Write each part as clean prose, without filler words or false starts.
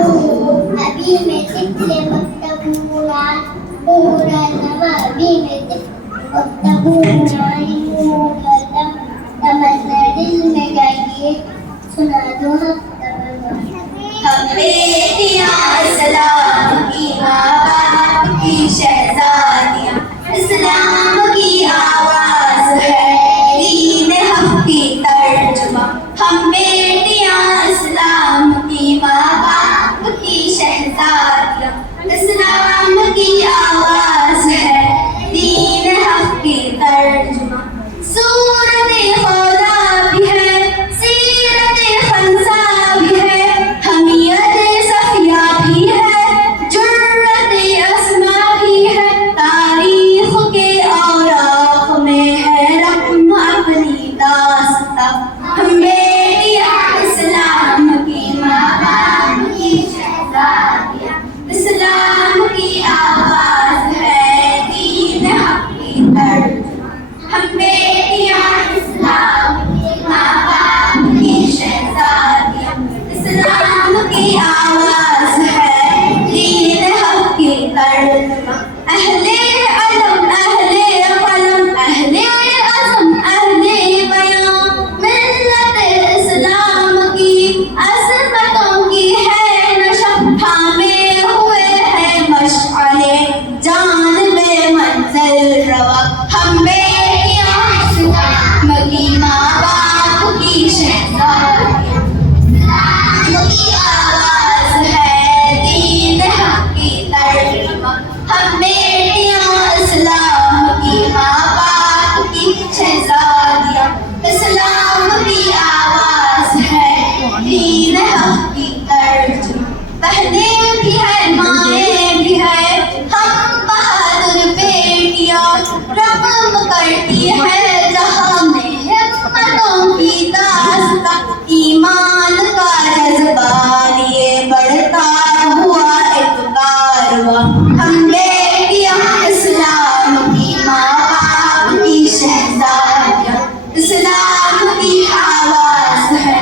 ابھی میں ذکر مکتبونات نورا نما ابھی میں ذکر مکتبونات نورا تمزل میں جائیے سنا دو ہم بیٹیاں اسلام کی ماں باپ کی شہزادیاں، اسلام کی آواز ہے دین حق کی ترجمہ. ہم بیٹیاں اسلام کی ماں باپ کی شہزادیاں، اسلام کی آواز ہے دین حق کی ترجمہ. سورت خولا بھی ہے، سیرت خنسا بھی ہے، حمیت صفیہ بھی ہے، جرت اسما بھی ہے، تاریخ کے اوراق میں ہے رقم اپنی داستاں. ہم بیٹیاں اسلام کی ماں باپ کی شہزادیاں، اسلام کی آواز ہے دین حق کی ترجمہ. ہم بیٹیاں اسلام کی ماں باپ کی شہزادیاں، اسلام کی آواز ہے دین حق کی ترجمہ. اہل علم اہل قلم اہل عزم اہل بیان، ملت اسلام کی عظمتوں کی ہے نشان، تھامے ہوئے ہے مشعلے جانب منزل روا. ہم بیٹیاں اسلام کی ماں باپ کی شہزادیاں، اسلام کی آواز ہے دین حق کی ترجمہ. ہم بیٹیاں اسلام کی ماں باپ کی شہزادیاں، اسلام کی آواز ہے دین حق کی ترجمہ. بہنیں بھی ہے مائیں بھی ہے، ہم بہادر بیٹیاں، رقم کرتی ہے جہاں میں ہمتوں کی داستاں. ایمان کا جذبہ لیے بڑھتا ہوا ایک کارواں. ہم بیٹیاں اسلام کی ماں باپ کی شہزادیاں، اسلام کی آواز ہے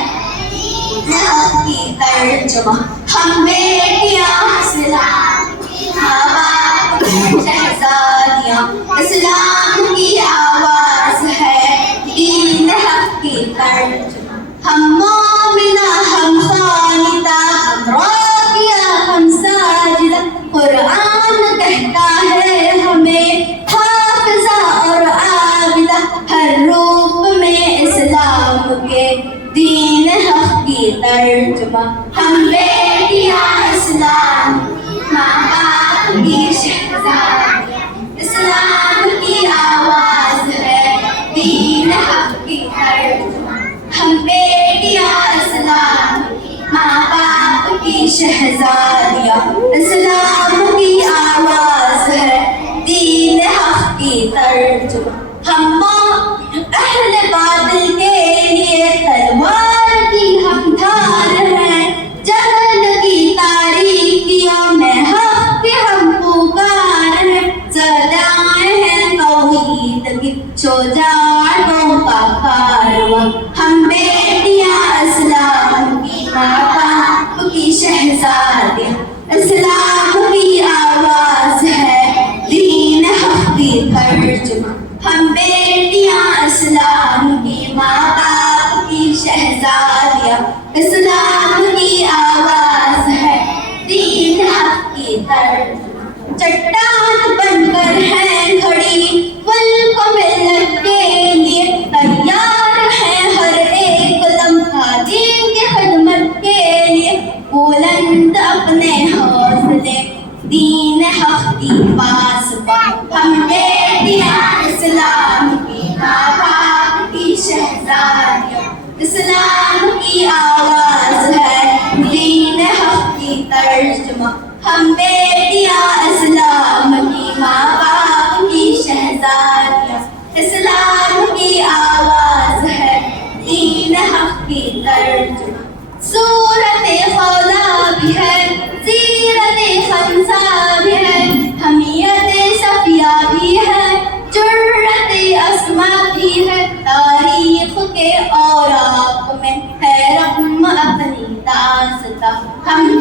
دین حق کی ترجمہ. ہم بیٹیاں اسلام کی ماں باپ کی شہزادیاں، اسلام کی آواز ہے دین حق کی ترجمہ. ہم مومنہ ہم خانتہ ہم راکعہ ہم ساجدہ، قرآن کہتا ہے ہمیں حافظہ اور عابدہ، ہر روپ میں اسلام کے دین حق کی ترجمہ. ہم بیٹیاں اسلام کی ماں باپ کی شہزادیاں، اسلام کی آواز ہے دین حق کی ترجمہ. ہم بیٹیاں اسلام کی ماں باپ کی شہزادیاں، اسلام کی آواز ہے دین حق کی ترجمہ. ہم اہل باطل کے لیے تلوار کی ہم دھار ہیں، جہل کی تاریکیوں میں حق کے ہم پکار ہیں، صدائیں ہیں توحید کی شجاعتوں کا کارواں. ہم بیٹیاں اسلام کی ماں باپ کی شہزادیاں، اسلام کی آواز ہے دین حق کی ترجمہ. ہم بیٹیاں اسلام کی ماں باپ کی شہزادیاں، اسلام کی آواز ہے دین حق کی ترجمہ. چٹان بن کر ہیں کھڑی ملک ملت کے لیے، تیار ہے ہر ایک لمحہ دین کی خدمت کے لیے، بلند اپنے حوصلے دین حق کی پاسباں. ہم بیٹیاں اسلام کی ماں باپ کی شہزادیاں، اسلام کی آواز ہے دین حق کی ترجمہ. ہم بیٹیاں اسلام کی ماں باپ کی شہزادیاں، اسلام کی آواز ہے دین حق کی ترجمہ. سورت خولا بھی ہے، سیرت خنسا بھی ہے، حمیت صفیہ بھی ہے، جرت اسما بھی ہے، تاریخ کے اوراق میں ہے رقم اپنی داستاں. ہم